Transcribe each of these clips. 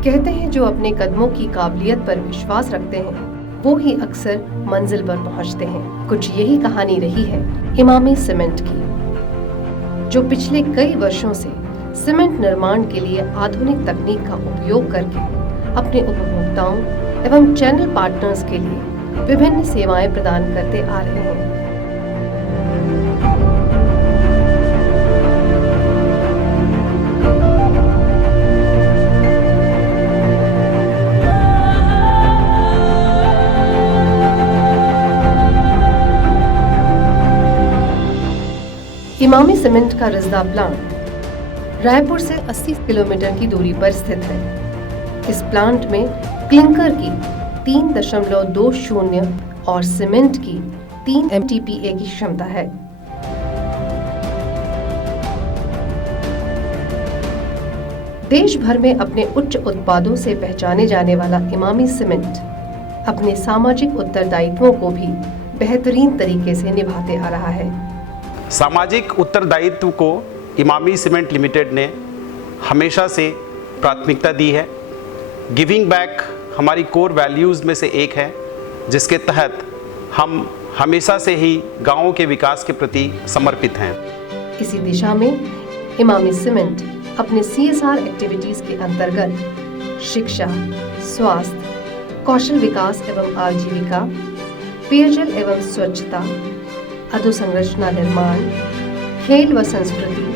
कहते हैं जो अपने कदमों की काबिलियत पर विश्वास रखते हैं वो ही अक्सर मंजिल पर पहुंचते हैं। कुछ यही कहानी रही है इमामी सीमेंट की, जो पिछले कई वर्षों से सीमेंट निर्माण के लिए आधुनिक तकनीक का उपयोग करके अपने उपभोक्ताओं एवं चैनल पार्टनर्स के लिए विभिन्न सेवाएं प्रदान करते आ रहे हैं। इमामी सीमेंट का रिस्दा प्लांट रायपुर से 80 किलोमीटर की दूरी पर स्थित है। इस प्लांट में क्लिंकर की 3.20 और सीमेंट की 3 MTPA की क्षमता है। देश भर में अपने उच्च उत्पादों से पहचाने जाने वाला इमामी सीमेंट अपने सामाजिक उत्तरदायित्वों को भी बेहतरीन तरीके से निभाते आ रहा है। सामाजिक उत्तरदायित्व को इमामी सीमेंट लिमिटेड ने हमेशा से प्राथमिकता दी है। गिविंग बैक हमारी कोर वैल्यूज़ में से एक है, जिसके तहत हम हमेशा से ही गांवों के विकास के प्रति समर्पित हैं। इसी दिशा में इमामी सीमेंट अपने CSR एक्टिविटीज़ के अंतर्गत शिक्षा, स्वास्थ्य, कौशल विकास एवं आजीविका, पेयजल एवं स्वच्छता, अधोसंरचना निर्माण, खेल व संस्कृति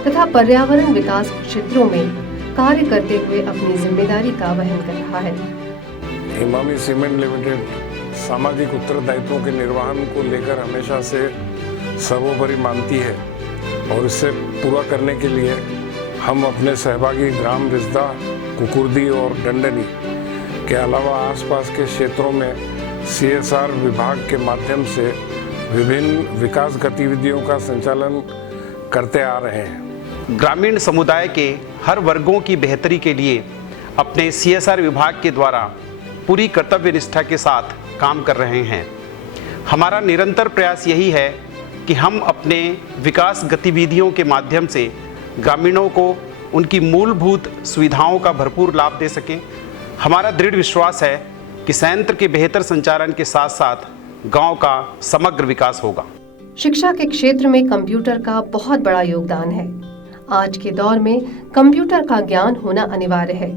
तथा पर्यावरण विकास क्षेत्रों में कार्य करते हुए अपनी जिम्मेदारी का वहन कर रहा है। इमामी सीमेंट लिमिटेड सामाजिक उत्तरदायित्वों के निर्वहन को लेकर हमेशा से सर्वोपरि मानती है और इसे पूरा करने के लिए हम अपने सहभागी ग्राम रिस्दा, कुकुर्दी और डंडनी के अलावा आसपास के क्षेत्रों में CSR विभाग के माध्यम से विभिन्न विकास गतिविधियों का संचालन करते आ रहे हैं। ग्रामीण समुदाय के हर वर्गों की बेहतरी के लिए अपने CSR विभाग के द्वारा पूरी कर्तव्य निष्ठा के साथ काम कर रहे हैं। हमारा निरंतर प्रयास यही है कि हम अपने विकास गतिविधियों के माध्यम से ग्रामीणों को उनकी मूलभूत सुविधाओं का भरपूर लाभ दे सकें। हमारा दृढ़ विश्वास है कि संयंत्र के बेहतर संचालन के साथ साथ गांव का समग्र विकास होगा। शिक्षा के क्षेत्र में कंप्यूटर का बहुत बड़ा योगदान है। आज के दौर में कंप्यूटर का ज्ञान होना अनिवार्य है।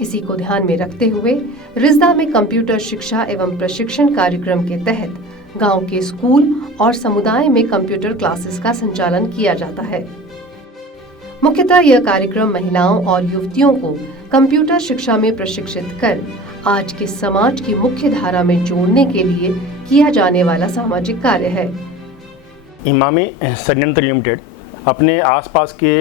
इसी को ध्यान में रखते हुए रिस्दा में कंप्यूटर शिक्षा एवं प्रशिक्षण कार्यक्रम के तहत गांव के स्कूल और समुदाय में कंप्यूटर क्लासेस का संचालन किया जाता है। मुख्यतः यह कार्यक्रम महिलाओं और युवतियों को कंप्यूटर शिक्षा में प्रशिक्षित कर आज के समाज की मुख्य धारा में जोड़ने के लिए किया जाने वाला सामाजिक कार्य है। इमामी संयंत्र लिमिटेड अपने आसपास के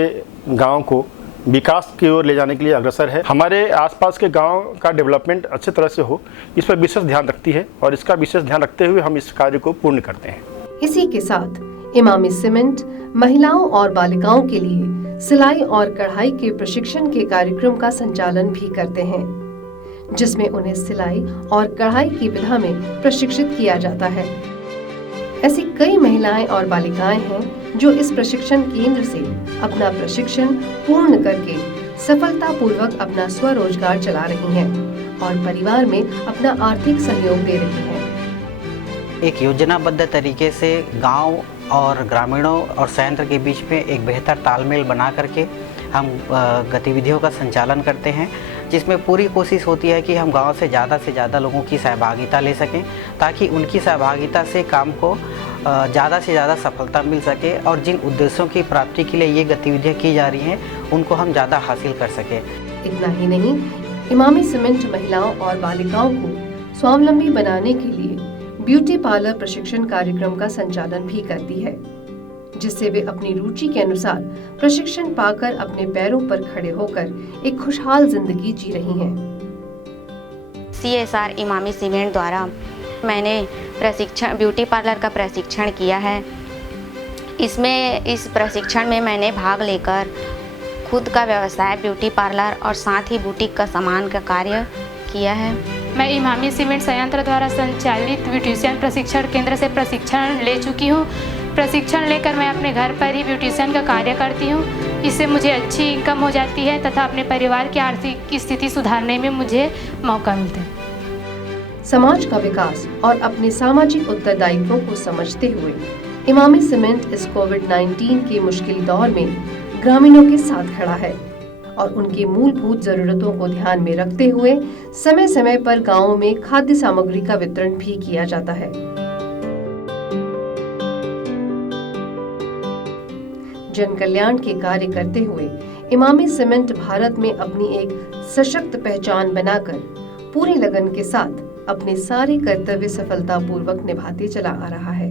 गांव को विकास की ओर ले जाने के लिए अग्रसर है। हमारे आसपास के गांव का डेवलपमेंट अच्छी तरह से हो, इस पर विशेष ध्यान रखती है और इसका विशेष ध्यान रखते हुए हम इस कार्य को पूर्ण करते हैं। इसी के साथ इमामी सीमेंट महिलाओं और बालिकाओं के लिए सिलाई और कढ़ाई के प्रशिक्षण के कार्यक्रम का संचालन भी करते हैं, जिसमें उन्हें सिलाई और कढ़ाई की विधा में प्रशिक्षित किया जाता है। ऐसी कई महिलाएं और बालिकाएं हैं जो इस प्रशिक्षण केंद्र से अपना प्रशिक्षण पूर्ण करके सफलतापूर्वक अपना स्वरोजगार चला रही हैं और परिवार में अपना आर्थिक सहयोग दे रही हैं। एक योजनाबद्ध तरीके से गांव और ग्रामीणों और संयंत्र के बीच में एक बेहतर तालमेल बना करके हम गतिविधियों का संचालन करते हैं, जिसमें पूरी कोशिश होती है कि हम गांव से ज़्यादा लोगों की सहभागिता ले सकें, ताकि उनकी सहभागिता से काम को ज़्यादा से ज़्यादा सफलता मिल सके और जिन उद्देश्यों की प्राप्ति के लिए ये गतिविधियाँ की जा रही हैं उनको हम ज़्यादा हासिल कर सकें। इतना ही नहीं, इमामी सीमेंट महिलाओं और बालिकाओं को स्वावलंबी बनाने के लिए ब्यूटी पार्लर प्रशिक्षण कार्यक्रम का संचालन भी करती है, जिससे वे अपनी रुचि के अनुसार प्रशिक्षण पाकर अपने पैरों पर खड़े होकर एक खुशहाल जिंदगी जी रही हैं। CSR इमामी सीमेंट द्वारा मैंने ब्यूटी पार्लर का प्रशिक्षण किया है। इस प्रशिक्षण में मैंने भाग लेकर खुद का व्यवसाय ब्यूटी पार्लर और साथ ही बुटीक का सामान का कार्य किया है। मैं इमामी सीमेंट संयंत्र द्वारा संचालित ब्यूटिशियन प्रशिक्षण केंद्र से प्रशिक्षण ले चुकी हूँ। प्रशिक्षण लेकर मैं अपने घर पर ही ब्यूटिशियन का कार्य करती हूँ। इससे मुझे अच्छी इनकम हो जाती है तथा अपने परिवार की आर्थिक स्थिति सुधारने में मुझे मौका मिलता है। समाज का विकास और अपने सामाजिक उत्तरदायित्वों को समझते हुए इमामी सीमेंट इस कोविड-19 के मुश्किल दौर में ग्रामीणों के साथ खड़ा है और उनकी मूलभूत जरूरतों को ध्यान में रखते हुए समय समय पर गांवों में खाद्य सामग्री का वितरण भी किया जाता है। जन कल्याण के कार्य करते हुए इमामी सीमेंट भारत में अपनी एक सशक्त पहचान बनाकर पूरी लगन के साथ अपने सारे कर्तव्य सफलतापूर्वक निभाते चला आ रहा है।